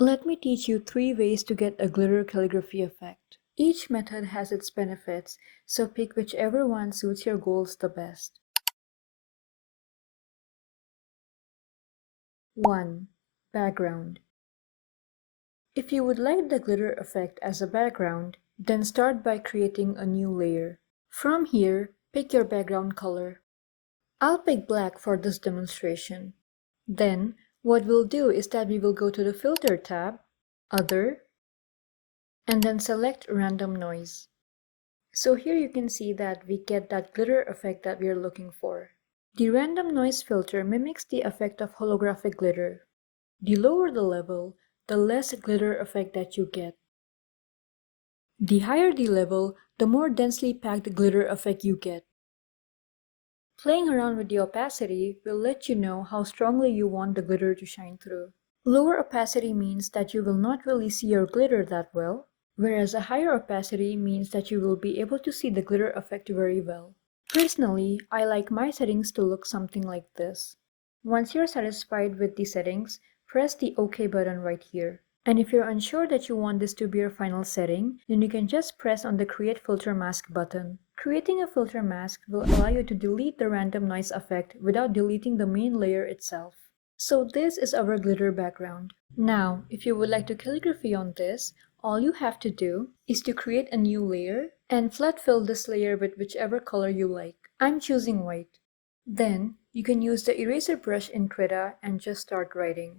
Let me teach you 3 ways to get a glitter calligraphy effect. Each method has its benefits, so pick whichever one suits your goals the best. 1. Background. If you would like the glitter effect as a background, then start by creating a new layer. From here, pick your background color. I'll pick black for this demonstration. Then, what we'll do is that we will go to the Filter tab, Other, and then select Random Noise. So here you can see that we get that glitter effect that we are looking for. The random noise filter mimics the effect of holographic glitter. The lower the level, the less glitter effect that you get. The higher the level, the more densely packed glitter effect you get. Playing around with the opacity will let you know how strongly you want the glitter to shine through. Lower opacity means that you will not really see your glitter that well, whereas a higher opacity means that you will be able to see the glitter effect very well. Personally, I like my settings to look something like this. Once you're satisfied with the settings, press the OK button right here. And if you're unsure that you want this to be your final setting, then you can just press on the Create Filter Mask button. Creating a filter mask will allow you to delete the random noise effect without deleting the main layer itself. So this is our glitter background. Now, if you would like to calligraphy on this, all you have to do is to create a new layer and flat fill this layer with whichever color you like. I'm choosing white. Then, you can use the eraser brush in Krita and just start writing.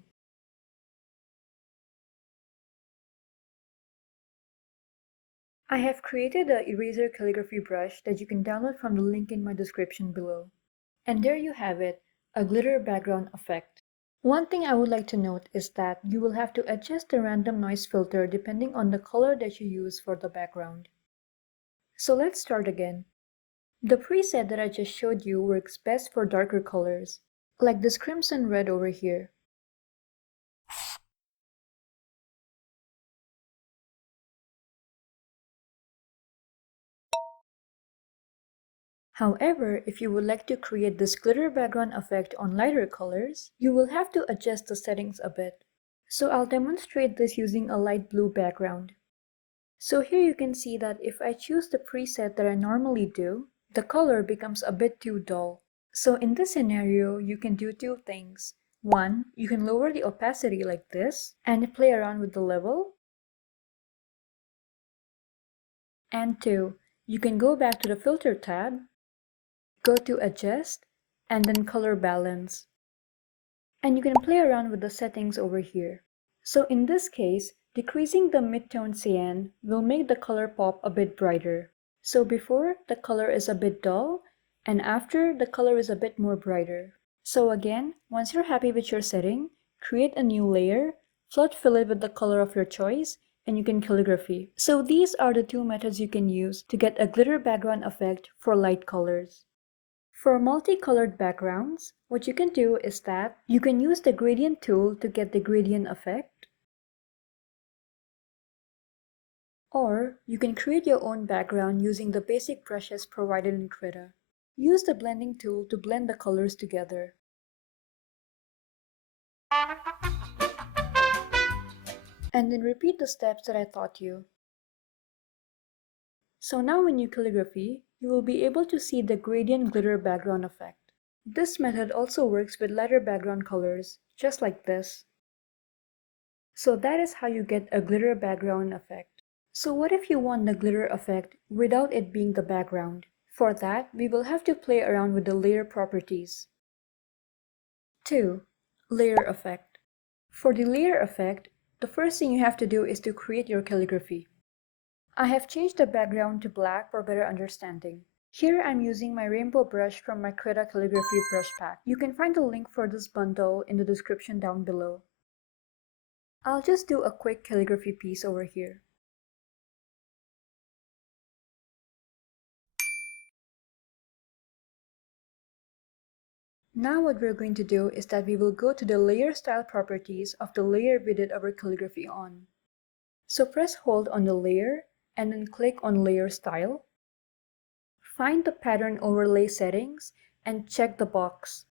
I have created an eraser calligraphy brush that you can download from the link in my description below. And there you have it, a glitter background effect. One thing I would like to note is that you will have to adjust the random noise filter depending on the color that you use for the background. So let's start again. The preset that I just showed you works best for darker colors, like this crimson red over here. However, if you would like to create this glitter background effect on lighter colors, you will have to adjust the settings a bit. So I'll demonstrate this using a light blue background. So here you can see that if I choose the preset that I normally do, the color becomes a bit too dull. So in this scenario, you can do 2 things. 1, you can lower the opacity like this and play around with the level. And 2, you can go back to the Filter tab, go to Adjust, and then Color Balance. And you can play around with the settings over here. So in this case, decreasing the mid-tone cyan will make the color pop a bit brighter. So before, the color is a bit dull, and after, the color is a bit more brighter. So again, once you're happy with your setting, create a new layer, flood fill it with the color of your choice, and you can calligraphy. So these are the 2 methods you can use to get a glitter background effect for light colors. For multicolored backgrounds, what you can do is that you can use the gradient tool to get the gradient effect, or you can create your own background using the basic brushes provided in Krita. Use the blending tool to blend the colors together. And then repeat the steps that I taught you. So now when you calligraphy, you will be able to see the gradient glitter background effect. This method also works with lighter background colors, just like this. So that is how you get a glitter background effect. So what if you want the glitter effect without it being the background? For that, we will have to play around with the layer properties. 2. Layer effect. For the layer effect, the first thing you have to do is to create your calligraphy. I have changed the background to black for better understanding. Here I'm using my rainbow brush from my Krita calligraphy brush pack. You can find the link for this bundle in the description down below. I'll just do a quick calligraphy piece over here. Now what we're going to do is that we will go to the layer style properties of the layer we did our calligraphy on. So press hold on the layer and then click on layer style. Find the pattern overlay settings and check the box.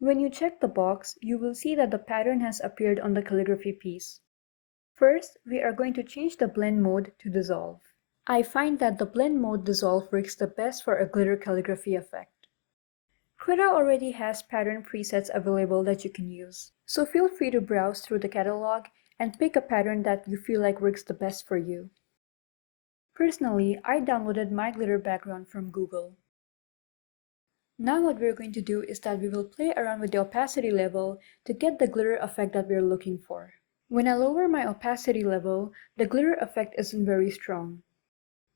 When you check the box, you will see that the pattern has appeared on the calligraphy piece. First, we are going to change the blend mode to dissolve. I find that the blend mode dissolve works the best for a glitter calligraphy effect. Krita already has pattern presets available that you can use, so feel free to browse through the catalog and pick a pattern that you feel like works the best for you. Personally, I downloaded my glitter background from Google. Now what we're going to do is that we will play around with the opacity level to get the glitter effect that we're looking for. When I lower my opacity level, the glitter effect isn't very strong.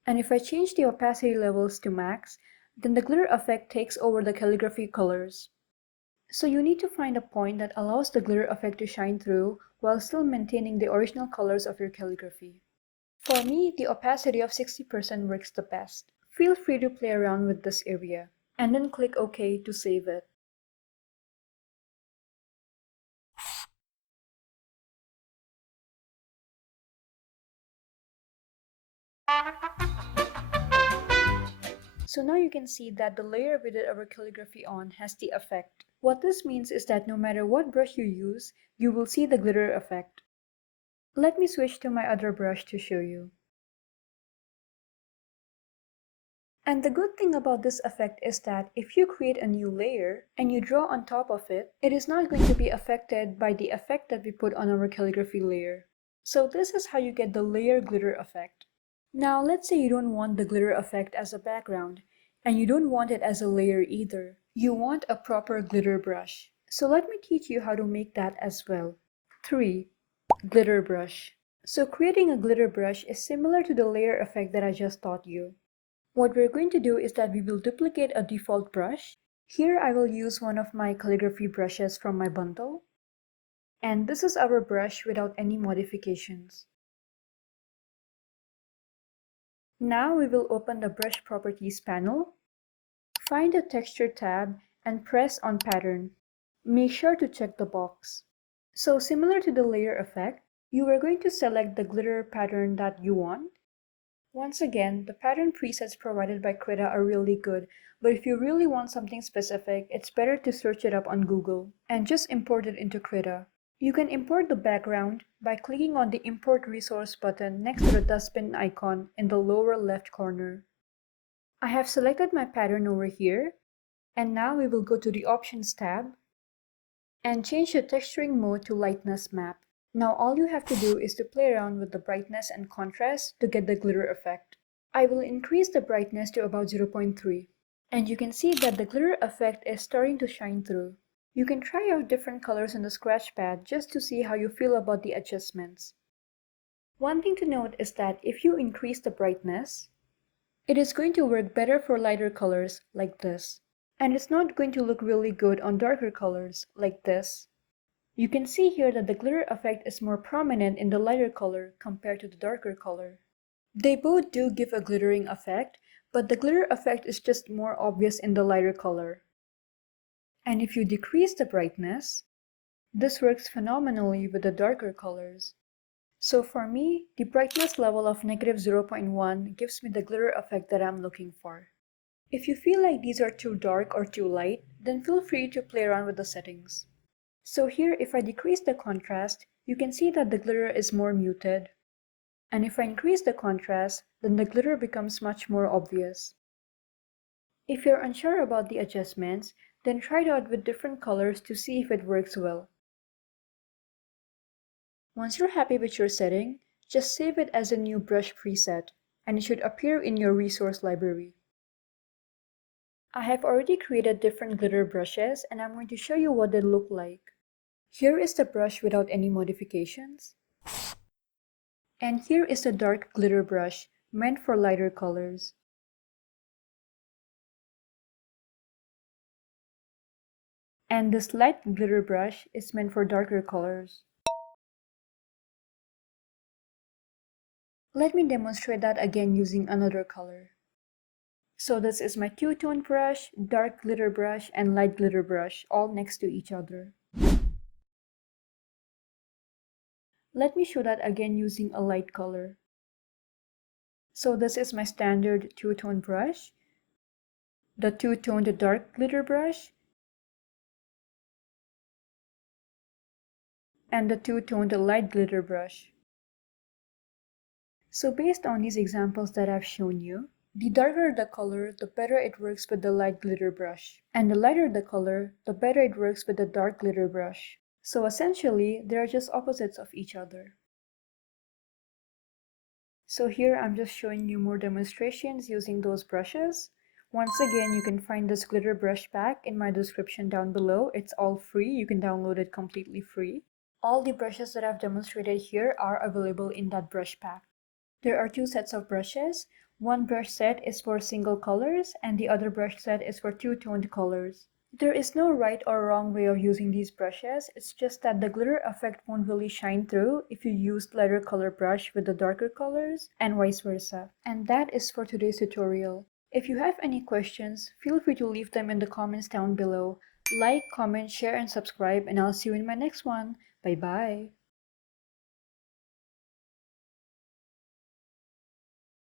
And if I change the opacity levels to max, then the glitter effect takes over the calligraphy colors. So you need to find a point that allows the glitter effect to shine through while still maintaining the original colors of your calligraphy. For me, the opacity of 60% works the best. Feel free to play around with this area, and then click OK to save it. So now you can see that the layer we did our calligraphy on has the effect. What this means is that no matter what brush you use, you will see the glitter effect. Let me switch to my other brush to show you. And the good thing about this effect is that if you create a new layer and you draw on top of it, it is not going to be affected by the effect that we put on our calligraphy layer. So this is how you get the layer glitter effect. Now let's say you don't want the glitter effect as a background, and you don't want it as a layer either. You want a proper glitter brush. So let me teach you how to make that as well. 3. Glitter brush. So creating a glitter brush is similar to the layer effect that I just taught you. What we're going to do is that we will duplicate a default brush. Here I will use one of my calligraphy brushes from my bundle. And this is our brush without any modifications. Now we will open the Brush Properties panel, find the Texture tab, and press on Pattern. Make sure to check the box. So similar to the layer effect, you are going to select the glitter pattern that you want. Once again, the pattern presets provided by Krita are really good, but if you really want something specific, it's better to search it up on Google and just import it into Krita. You can import the background by clicking on the Import Resource button next to the dustbin icon in the lower left corner. I have selected my pattern over here, and now we will go to the Options tab and change the texturing mode to Lightness Map. Now all you have to do is to play around with the brightness and contrast to get the glitter effect. I will increase the brightness to about 0.3, and you can see that the glitter effect is starting to shine through. You can try out different colors in the scratch pad just to see how you feel about the adjustments. One thing to note is that if you increase the brightness, it is going to work better for lighter colors like this. And it's not going to look really good on darker colors like this. You can see here that the glitter effect is more prominent in the lighter color compared to the darker color. They both do give a glittering effect, but the glitter effect is just more obvious in the lighter color. And if you decrease the brightness, this works phenomenally with the darker colors. So for me, the brightness level of -0.1 gives me the glitter effect that I'm looking for. If you feel like these are too dark or too light, then feel free to play around with the settings. So here, if I decrease the contrast, you can see that the glitter is more muted. And if I increase the contrast, then the glitter becomes much more obvious. If you're unsure about the adjustments, then try it out with different colors to see if it works well. Once you're happy with your setting, just save it as a new brush preset, and it should appear in your resource library. I have already created different glitter brushes, and I'm going to show you what they look like. Here is the brush without any modifications. And here is the dark glitter brush, meant for lighter colors. And this light glitter brush is meant for darker colors. Let me demonstrate that again using another color. So this is my two-tone brush, dark glitter brush, and light glitter brush, all next to each other. Let me show that again using a light color. So this is my standard two-tone brush, the two-toned dark glitter brush, and the two-toned light glitter brush. So based on these examples that I've shown you, the darker the color, the better it works with the light glitter brush. And the lighter the color, the better it works with the dark glitter brush. So essentially, they are just opposites of each other. So here I'm just showing you more demonstrations using those brushes. Once again, you can find this glitter brush pack in my description down below. It's all free. You can download it completely free. All the brushes that I've demonstrated here are available in that brush pack. There are two sets of brushes. One brush set is for single colors and the other brush set is for two-toned colors. There is no right or wrong way of using these brushes, it's just that the glitter effect won't really shine through if you use lighter color brush with the darker colors and vice versa. And that is for today's tutorial. If you have any questions, feel free to leave them in the comments down below. Like, comment, share, and subscribe, and I'll see you in my next one. Bye bye!